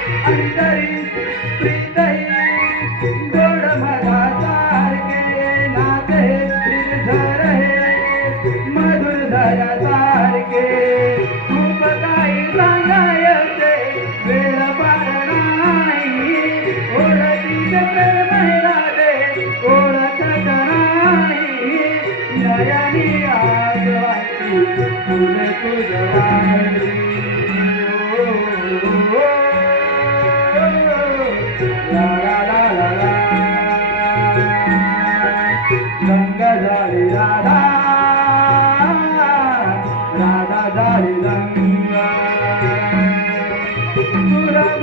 I Please.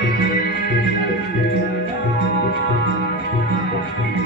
Thank you.